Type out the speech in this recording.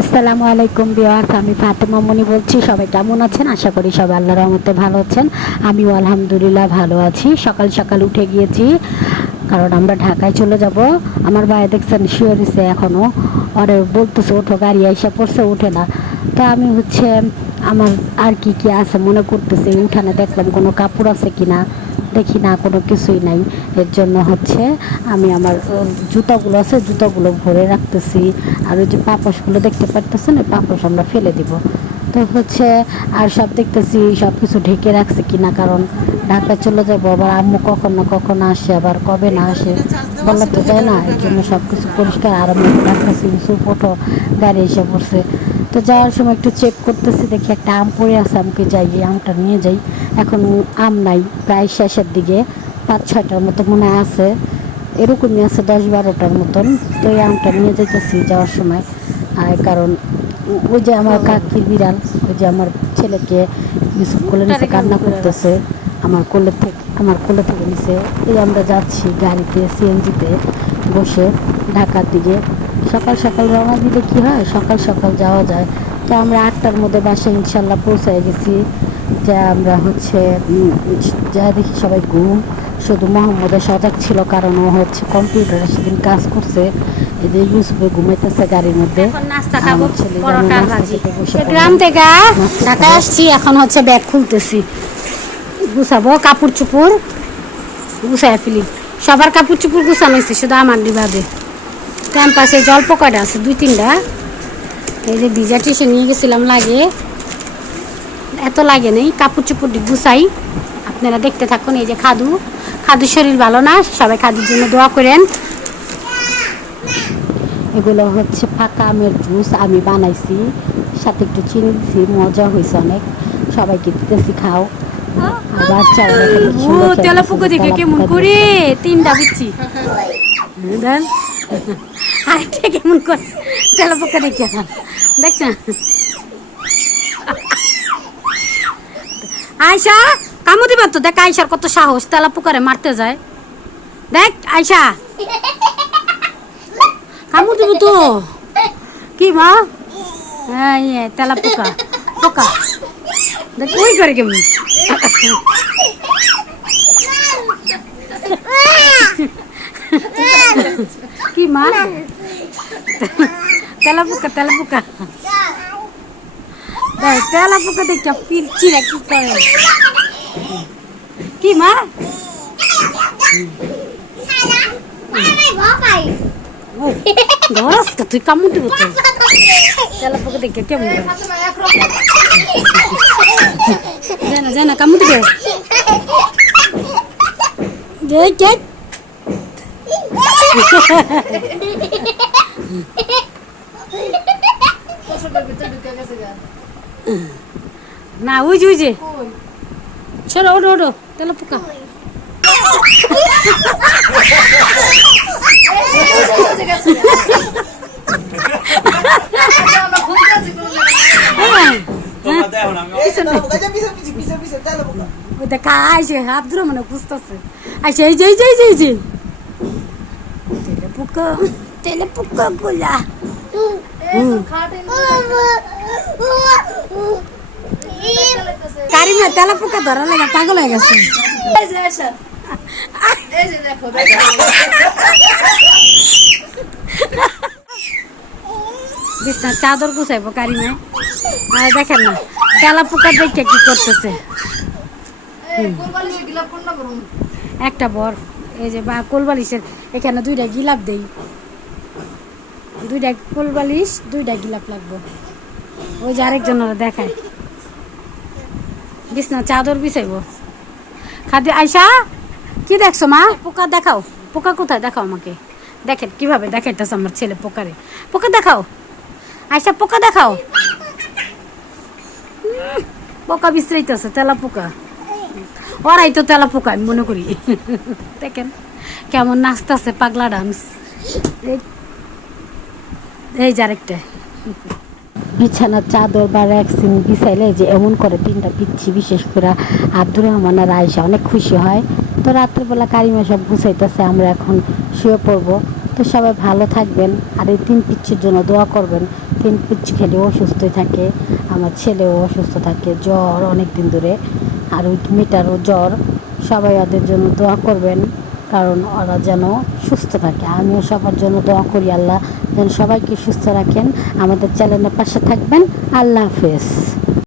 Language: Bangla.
আসসালামু আলাইকুম বিওয়ার্স আমি ফাতেমা মনি বলছি। সবাই কেমন আছেন? আশা করি সবাই আল্লাহর রহমতে ভালো আছেন। আমিও আলহামদুলিল্লাহ ভালো আছি। সকাল সকাল উঠে গিয়েছি, কারণ আমরা ঢাকায় চলে যাব। আমার ভাই দেখছেন শিওরিছে এখনও ওরে বলতেছে, ওঠো, গাড়ি এসে পড়ছে, ওঠে না। তো আমি হচ্ছে, আমার আর কি কি আছে মনে করতেছি, উঠানে দেখলাম কোনো কাপড় আছে কিনা। দেখি না, কোনো কিছুই নাই। এর জন্য হচ্ছে আমি আমার জুতাগুলো আছে, জুতাগুলো ভরে রাখতেছি। আর ওই যে পাপসগুলো দেখতে পারতেছেন, ওই পাপস আমরা ফেলে দিব। তো হচ্ছে আর সব দেখতেছি, সব কিছু ঢেকে রাখছে কিনা, কারণ ঢাকায় চলে যাব, আবার আম্মু কখন না কখন আসে, আবার কবে না আসে বলা তো যায় না। এর জন্য সব কিছু পরিষ্কার, আর আমি রাখতেছি ইউসুফ ওঠো গাড়ি এসে পড়ছে। তো যাওয়ার সময় একটু চেক করতেছি দেখি একটা আম পড়ে আছে আমাকে যাই আমটা নিয়ে যাই। এখন আম নাই প্রায় শেষের দিকে পাঁচ ছয়টার মতো মনে আছে। এরকমই আছে দশ বারোটার মতন তো এই আমটা নিয়ে যেতেছি যাওয়ার সময়। আর কারণ ওই যে আমার কাকির বিড়াল ওই যে আমার ছেলেকে ইউসুফ কোলে নিচে কান্না করতেছে আমার কোলে থেকে আমার কোলে থেকে নিচে। এই আমরা যাচ্ছি গাড়িতে সিএনজিতে বসে ঢাকার দিকে। সকাল সকাল রওনা দিলে কি হয়? সকাল সকাল যাওয়া যায়। তো আমরা আটটার মধ্যে বাসায় ইনশাল্লাহ পৌঁছায় গেছি। যা আমরা হচ্ছে যা দেখি সবাই ঘুম। শুধু মোহাম্মদের সজাগ ছিল কারণ ও হচ্ছে কম্পিউটারে সেদিন কাজ করছে। এই যে ইউসুফে ঘুমাইতেছে গাড়ির মধ্যে। নাস্তা খাব পরোটা ভাজি। বসে। গ্রাম থেকে ঢাকায় আসছি এখন হচ্ছে ব্যাগ খুলতেছি। গুছাবো কাপড় চুপুর গুছাই ফেলি। সবার কাপড় চুপুর গুছানো হয়েছে শুধু আমার ডিবাবে ক্যাম্পাসে জল পোকাটা আছে দুই তিনটা। এই যে ভিজা টিসে নিয়ে গেছিলাম লাগে। এত লাগে নেই কাপড় চুপুর গুছাই। আপনারা দেখতে থাকুন এই যে খাদু। খাদুর শরীর ভালো না সবাই খাদুর জন্য দোয়া করেন। এগুলো হচ্ছে ফাঁকা আমের জুস আমি বানাইছি সাথে একটু চিনি দিছি মজা হয়েছে অনেক। সবাইকে দিতেছি খাও। তেলা পুকো দেখে কেমন করে? তিনটা বুঝছি দেন। আরেকটা কেমন করে তেলা পোকা দেখে দেখ না। আয়সা কামু দিবা তো। দেখ আয়সার কত সাহস, তেলা পোকারে মারতে যায়। দেখ আয়সা কামু দিব তো। কি মা? হ্যাঁ ইয়ে তেলা পোকা। পোকা। দেখ, ওই করে কেমন? কি মা? তেলা পোকা তেলা পোকা দেখ তেলা পোকা দেখটা পিরছি না কি করে কি মা ও ধরস কা তুই কামু দিব তো তেলা পোকা দেখে কেমন করে? জানা জানা কামু দিবে দেখ দেখ না, ওই যে ওই যে। চলো তেলা পোকা। দেখা আব্দুর মানে বুঝতেছে আইসে, এই যে এই যে এই যে পোকা। তেলে পোকা গুলা। কারিমা পোকা ধরা পাগল হয়ে গেছে। চাদর গুছাইবো কারিমায় আর দেখেন না, তেলা পোকা দেখে কি করতেছে। একটা বর, এই যে বা কোলবালিশের, এখানে দুইটা গিলাপ দেই। দুইটা কোলবালিশ দুইটা গিলাপ লাগবো। ওই যে আরেকজন ওরা দেখায়। বিছনা, চাদর বিছাইবো। খাদি আইসা কি দেখছ মা? পোকা দেখাও। পোকা কোথায়? দেখাও আমাকে। দেখেন, কীভাবে দেখাইতেছে আমার ছেলে পোকারে। পোকা দেখাও। আইসা পোকা দেখাও। পোকা বিশ্রাইতেছে, তেলা পোকা। ওরাই তো তেলা পোকা, আমি মনে করি। দেখেন, কেমন নাচতেছে পাগলা ডান্স। এই যে আরেকটা। বিছানার চাদর বা র্যাক্সিন বিছাইলে যে এমন করে তিনটা পিচ্ছি, বিশেষ করে আব্দুর রহমান আর আয়সা অনেক খুশি হয়। তো রাত্রেবেলা কারিমা সব গুছাইতেছে, আমরা এখন শুয়ে পড়ব। তো সবাই ভালো থাকবেন, আর এই তিন পিচ্ছির জন্য দোয়া করবেন। তিন পিচ্ছি খেলে অসুস্থই থাকে, আমার ছেলেও অসুস্থ থাকে, জ্বর অনেক দিন ধরে। আর ওই মেয়েটারও জ্বর, সবাই ওদের জন্য দোয়া করবেন। কারণ ওরা যেন সুস্থ থাকে। আমিও সবার জন্য দোয়া করি আল্লাহ যেন সবাইকে সুস্থ রাখেন। আমাদের চ্যানেলের পাশে থাকবেন। আল্লাহ হাফেজ।